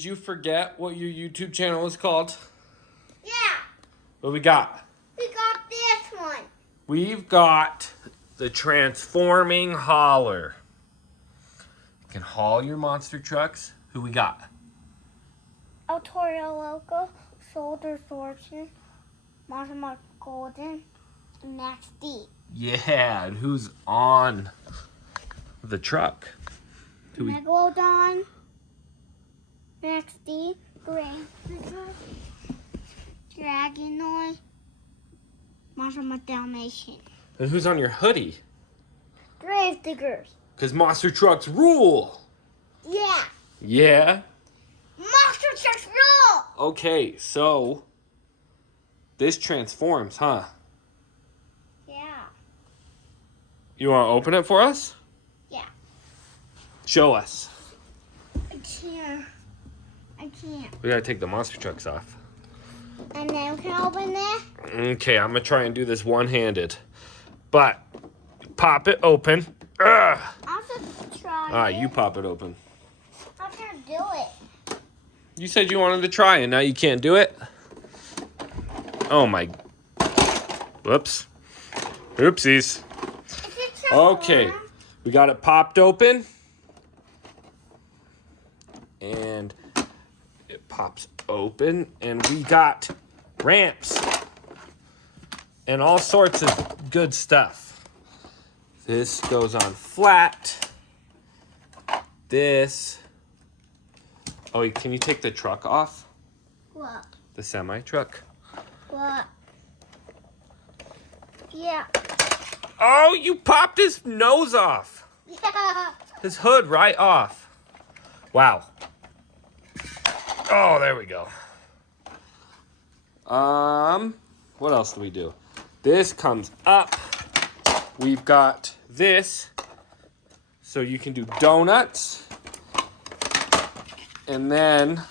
did you forget what your YouTube channel is called? Yeah. What we got? We got this one. We've got the transforming hauler. You can haul your monster trucks. Who we got? Autorio Loco, Shoulder Thornton, Marshall Golden, and Max D. Yeah, and who's on the truck? Megalodon, Max D, Dragonoid, Marshall Dalmatian. And who's on your hoodie? Grave Diggers. Because monster trucks rule. Yeah. Yeah? Monster Trucks rule! Okay, so this transforms, huh? Yeah. You want to open it for us? Yeah. Show us. I can't. We gotta take the monster trucks off. And then we can open it. Okay, I'm gonna try and do this one-handed. But pop it open. Ugh. I'll just try Ah, it. you pop it open. I'm gonna do it. You said you wanted to try and now you can't do it? Oh my. Whoops. Oopsies. Okay, we got it popped open. And it pops open. And we got ramps. And all sorts of good stuff. This goes on flat. This. Oh, can you take the truck off? What? The semi-truck? What? Yeah. Oh, you popped his nose off. Yeah. His hood right off. Wow. Oh, there we go. What else do we do? This comes up. We've got this. So you can do donuts. And then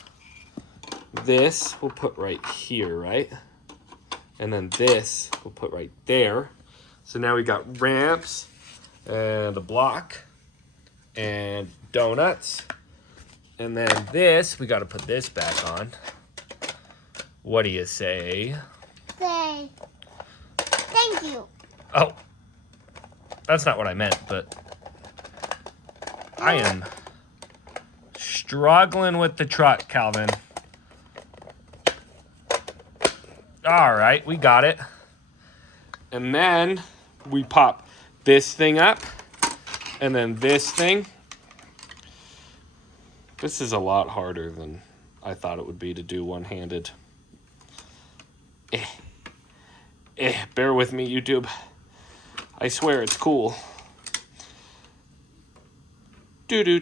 this we'll put right here, right? And then this we'll put right there. So now we got ramps and a block and donuts. And then this, we got to put this back on. What do you say? Say thank you. Oh, that's not what I meant, but I am struggling with the truck, Calvin. All right, we got it. And then we pop this thing up and then this thing. This is a lot harder than I thought it would be to do one-handed. Bear with me, YouTube. I swear it's cool. Do.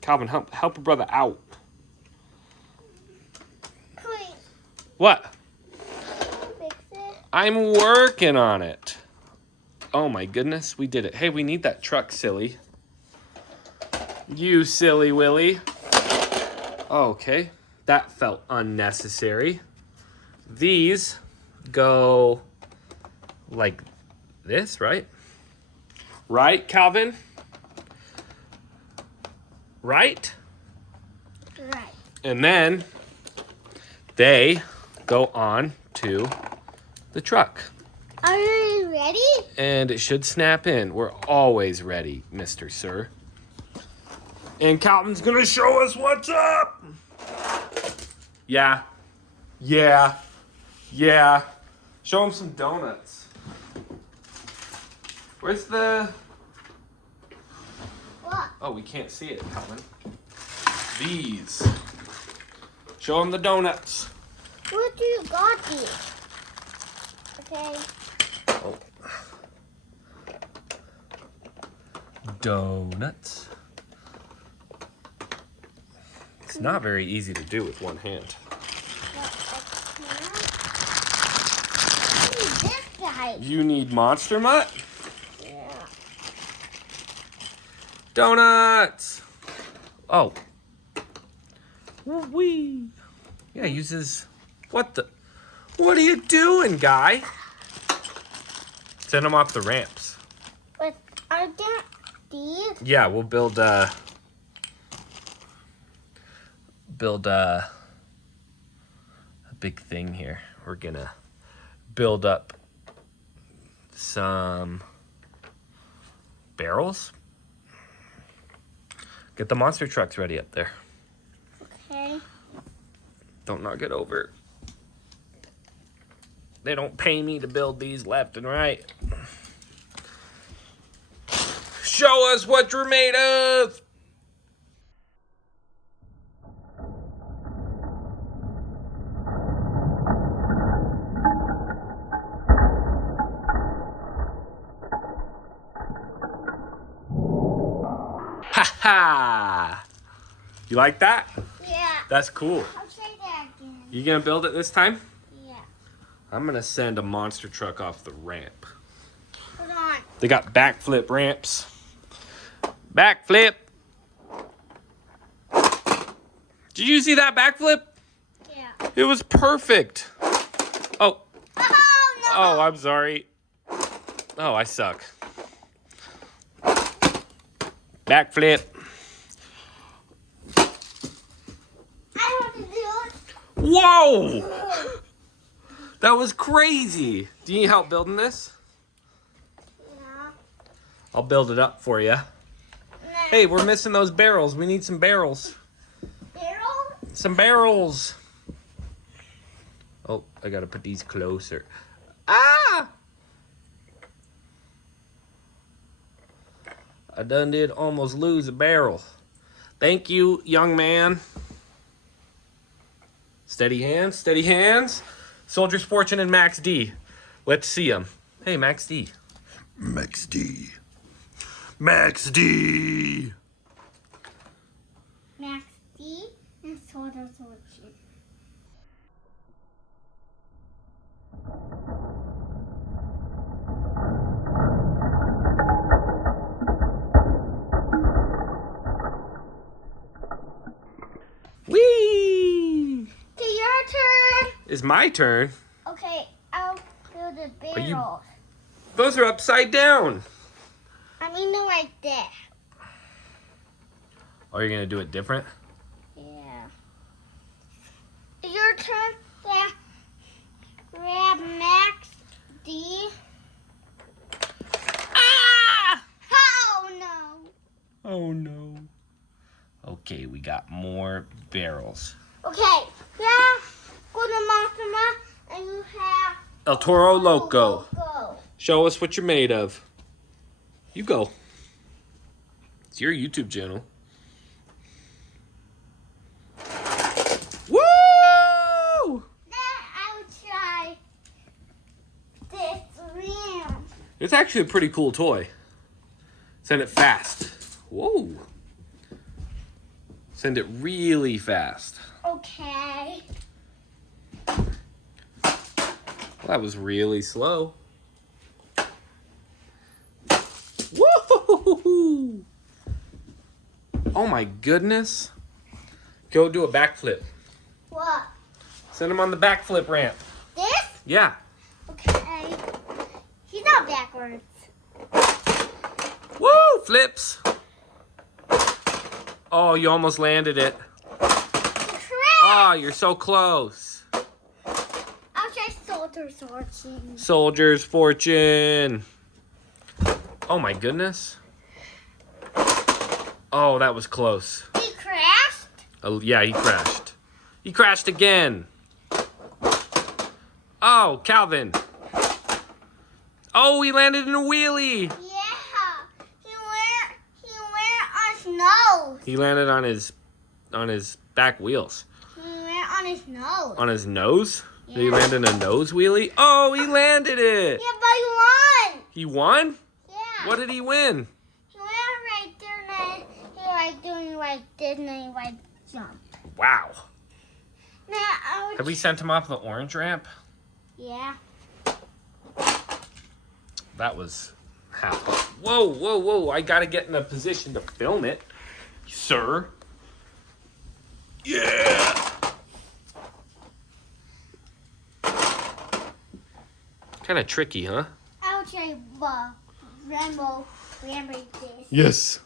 Calvin, help a brother out. Wait, What? fix it. I'm working on it. Oh my goodness, we did it. Hey, we need that truck, silly. You silly Willy. Okay, that felt unnecessary. These go like this, right? Right, Calvin? Right? Right. And then they go on to the truck. Are you ready? And it should snap in. We're always ready, Mr. Sir. And Calvin's gonna show us what's up. Yeah. Show him some donuts. Where's the... What? Oh, we can't see it, Calvin. These. Show him the donuts. What do you got these? Okay. Oh. Donuts. It's not very easy to do with one hand. This guy. You need Monster Mutt? Yeah. Donuts! Oh. Wee. Yeah, uses... What the... What are you doing, guy? Send them off the ramps. But are there these? Yeah, we'll build build a big thing here. We're gonna build up some barrels. Get the monster trucks ready up there. Okay. Don't knock it over. They don't pay me to build these left and right. Show us what you're made of! Ha ha! You like that? Yeah. That's cool. I'll try that again. You gonna build it this time? Yeah. I'm gonna send a monster truck off the ramp. Hold on. They got backflip ramps. Backflip! Did you see that backflip? Yeah. It was perfect. Oh. Oh, no. Oh, I'm sorry. Oh, I suck. Backflip. I want to do it. Whoa! That was crazy. Do you need help building this? Yeah. I'll build it up for you. Nah. Hey, we're missing those barrels. We need some barrels. Barrel? Some barrels. Oh, I gotta put these closer. Ah! I done did almost lose a barrel. Thank you, young man. Steady hands, steady hands. Soldier's Fortune and Max D. Let's see them. Hey, Max D. Max D. Max D. Max D and Soda Fortune. Whee! Okay, your turn. It's my turn. Okay, I'll do the you- barrel. Those are upside down. I mean, they're like that. Oh, you're gonna do it different? Yeah. Your turn. Yeah. Grab Max D. Ah! Oh no. Oh no. Okay, we got more barrels. Okay. Yeah. Go to Monster and you have El Toro Loco. Loco. Show us what you're made of. You go. It's your YouTube channel. Woo! Then I will try this rim. It's actually a pretty cool toy. Send it fast. Whoa. Send it really fast. Okay. That was really slow. Woo! Oh my goodness. Go do a backflip. What? Send him on the backflip ramp. This? Yeah. Okay. He's not backwards. Woo! Flips. Oh, you almost landed it. Correct. Oh, you're so close. I'll try Soldier Fortune. Soldier's Fortune. Oh my goodness. Oh, that was close. He crashed. Oh, yeah, he crashed. He crashed again. Oh, Calvin. Oh, he landed in a wheelie. Yeah. He went on his nose. He landed on his back wheels. He went on his nose. On his nose? Did he Yeah. land in a nose wheelie? Oh, he landed it. Yeah, but he won. He won? Yeah. What did he win? He went right there and then he like doing like this and then he like jumped. Wow. Now I would. Have we sent him off the orange ramp? Yeah. That was half. Whoa, whoa, whoa. I got to get in a position to film it, sir. Yeah. Kind of tricky, huh? I'll try Rambo this. Yes.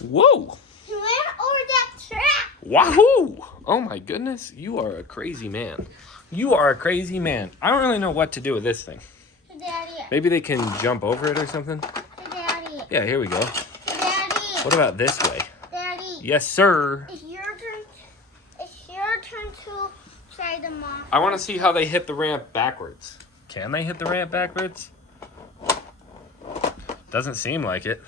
Whoa. He went over that track. Wahoo! Oh my goodness, you are a crazy man. You are a crazy man. I don't really know what to do with this thing. Hey, Daddy. Maybe they can jump over it or something? Hey, Daddy. Yeah, here we go. Hey, Daddy. What about this way? Daddy. Yes, sir. It's your turn. It's your turn to try the monster. I want to see how they hit the ramp backwards. Can they hit the ramp backwards? Doesn't seem like it.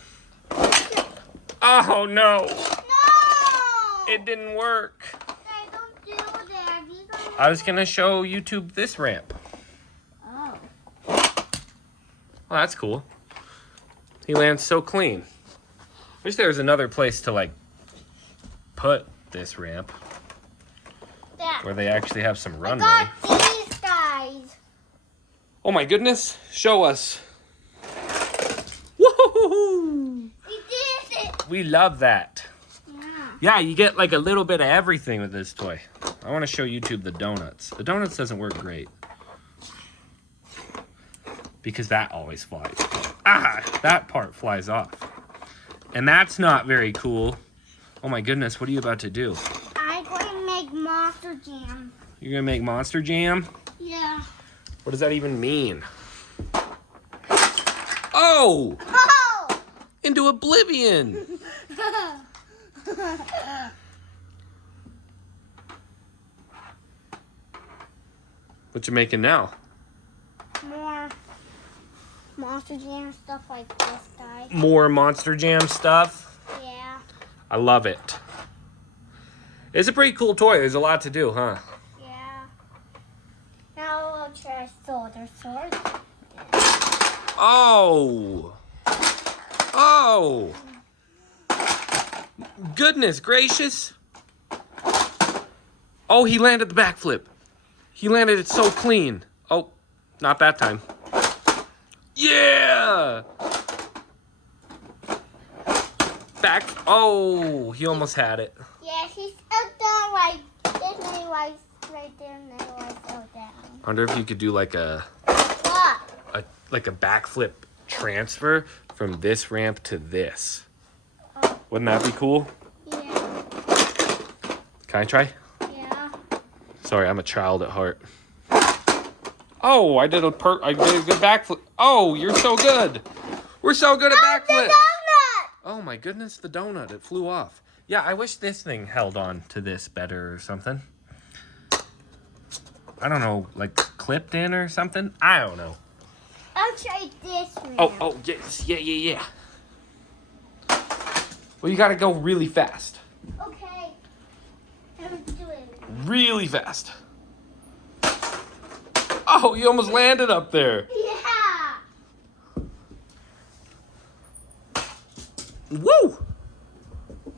Oh, no. No! It didn't work. Hey, don't do that. These are I was going to show YouTube this ramp. Oh. Well, that's cool. He lands so clean. Wish there was another place to, like, put this ramp Dad. where they actually have some I runway. got these guys. Oh, my goodness. Show us. Woohoo! We did it. We love that. Yeah. Yeah, you get like a little bit of everything with this toy. I want to show YouTube the donuts. The donuts doesn't work great. Because that always flies. Ah, that part flies off. And that's not very cool. Oh my goodness, what are you about to do? I'm going to make monster jam. You're going to make Monster Jam? Yeah. What does that even mean? Oh! Oh! Into oblivion! What you making now? More monster jam stuff like this, guys. More Monster Jam stuff? Yeah. I love it. It's a pretty cool toy. There's a lot to do, huh? Yeah. Now we'll try solder sword. Oh! Oh! Goodness gracious! Oh, he landed the backflip. He landed it so clean. Oh, not that time. Yeah! Back. Oh, he almost had it. Yeah, he's up down right. There's no lights right there and no lights out down. I wonder if you could do like a What? backflip transfer from this ramp to this. Wouldn't that be cool? Yeah. Can I try? Yeah. Sorry, I'm a child at heart. Oh, I did a good backflip. Oh, you're so good. We're so good at The backflips. donut! Oh my goodness, the donut. It flew off. Yeah, I wish this thing held on to this better or something. I don't know, like clipped in or something? I don't know. I'll try this one. Oh, yes. Yeah. Well, you gotta go really fast. Okay. I'm doing it. Really fast. Oh, you almost landed up there. Yeah. Woo!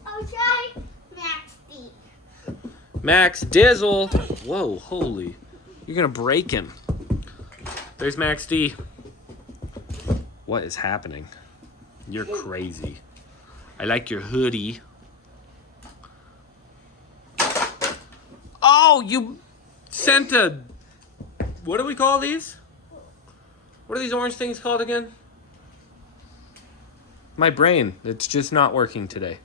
I'll try Max D. Max Dizzle. Whoa, holy. You're gonna break him. There's Max D. What is happening? You're crazy. I like your hoodie. Oh, you sent a... What do we call these? What are these orange things called again? My brain, it's just not working today.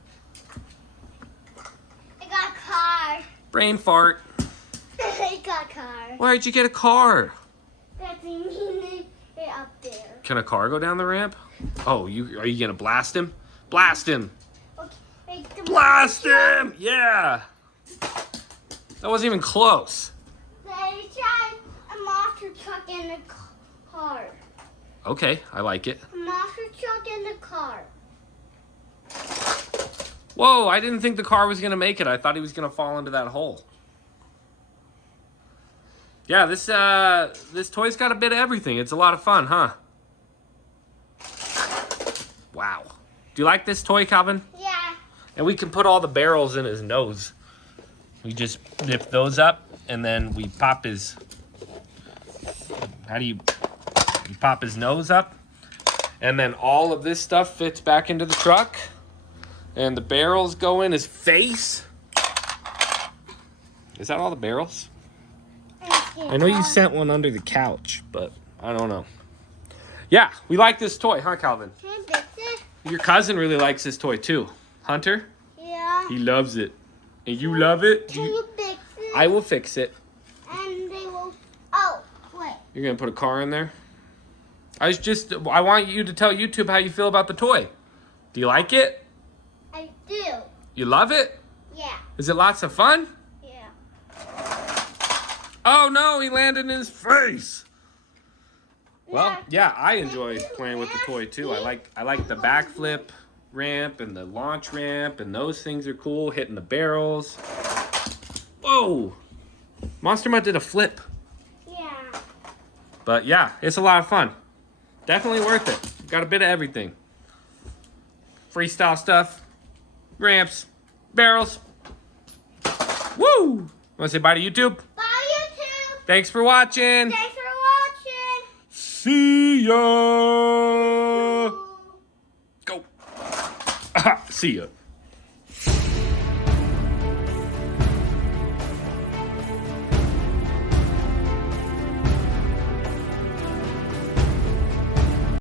I got a car. Brain fart. I got a car. Why'd you get a car? That's it up there. Can a car go down the ramp? Oh, are you gonna blast him? Blast him! Okay. Make the Blast monster him! Yeah! That wasn't even close. Let me try a monster truck in the car. Okay, I like it. A monster truck in the car. Whoa, I didn't think the car was gonna make it. I thought he was gonna fall into that hole. Yeah, this toy's got a bit of everything. It's a lot of fun, huh? Wow. Do you like this toy, Calvin? Yeah. And we can put all the barrels in his nose. We just lift those up, and then we pop his... How do you pop his nose up? And then all of this stuff fits back into the truck. And the barrels go in his face. Is that all the barrels? I know you sent one under the couch, but I don't know. Yeah, we like this toy, huh, Calvin? Can I fix it? Your cousin really likes this toy too. Hunter? Yeah. He loves it. And you love it? Can you fix it? I will fix it. And they will. Oh, wait. You're gonna put a car in there? I want you to tell YouTube how you feel about the toy. Do you like it? I do. You love it? Yeah. Is it lots of fun? Yeah. Oh no, he landed in his face. Well, yeah, I enjoy playing with the toy too. I like the backflip ramp and the launch ramp, and those things are cool. Hitting the barrels. Whoa! Monster Mutt did a flip. Yeah. But yeah, it's a lot of fun. Definitely worth it. Got a bit of everything. Freestyle stuff, ramps, barrels. Woo! Want to say bye to YouTube? Bye, YouTube. Thanks for watching. Thanks for watching. See ya. Go. See ya.